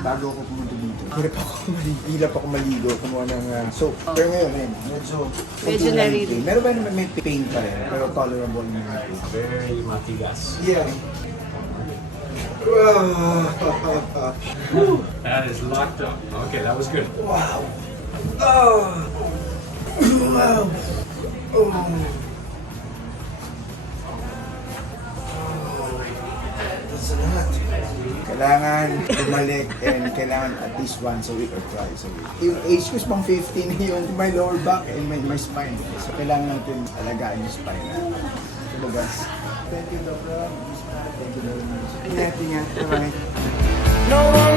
Bago ako pumunta dito, hirap ako maligo, kumuha ng soap. Pero ngayon, medyo naririnig. Meron ba naman may pain pa rin, pero tolerable na yung pain. Very matigas. Yeah. That is locked up. Okay, that was good. Wow. Oh. Wow. Oh. That's a lot. Kailangan bumalik and kailangan at least once a week or twice a week. Yung age ko is pang 15, yung my lower back and my spine. So kailangan natin alagaan yung spine na. Bugas. Thank you, Dr. Thank you very much. Ingat. Bye-bye. No one